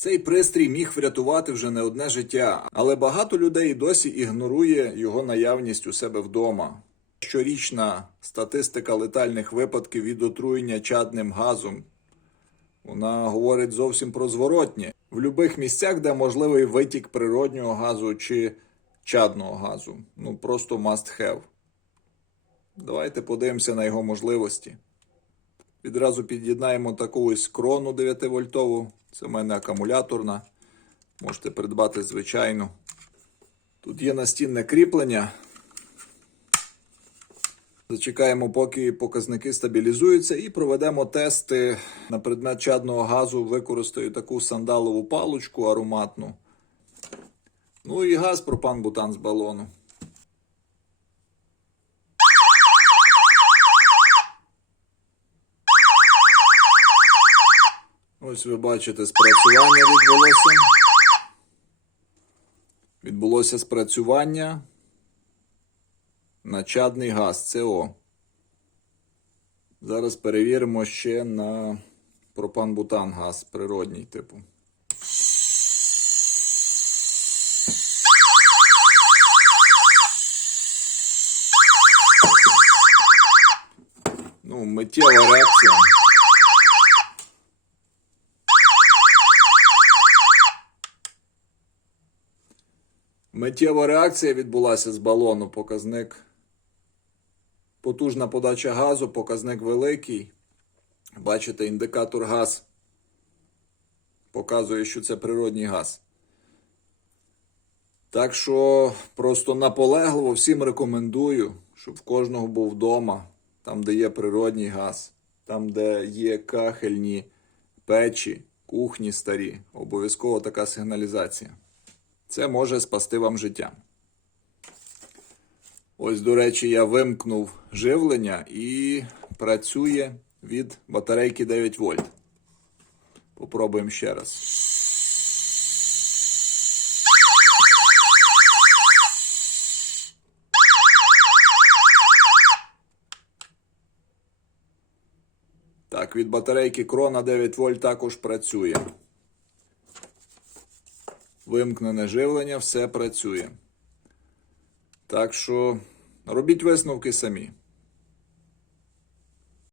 Цей пристрій міг врятувати вже не одне життя, але багато людей досі ігнорує його наявність у себе вдома. Щорічна статистика летальних випадків від отруєння чадним газом вона говорить зовсім про зворотнє. В будь-яких місцях, де можливий витік природнього газу чи чадного газу. Ну просто must have. Давайте подивимося на його можливості. Відразу під'єднаємо таку ось крону 9 вольтову. Це в мене акумуляторна. Можете придбати звичайну. Тут є настінне кріплення. Зачекаємо, поки показники стабілізуються, і проведемо тести на предмет чадного газу. Використаю таку сандалову паличку ароматну. Ну і газ пропан-бутан з балону. Ось ви бачите спрацювання відбулося. Відбулося спрацювання на чадний газ СО. Зараз перевіримо ще на пропан-бутан газ природній типу. Ну, миттєва реакція. Миттєва реакція відбулася з балону. Показник. Потужна подача газу, показник великий. Бачите, індикатор газ показує, що це природній газ. Так що просто наполегливо всім рекомендую, щоб в кожного був вдома, там, де є природній газ, там, де є кахельні печі, кухні старі. Обов'язково така сигналізація. Це може спасти вам життя. Ось, до речі, я вимкнув живлення і працює від батарейки 9 вольт. Попробуємо ще раз. Так, від батарейки крона 9 вольт також працює. Вимкнене живлення, все працює. Так що робіть висновки самі.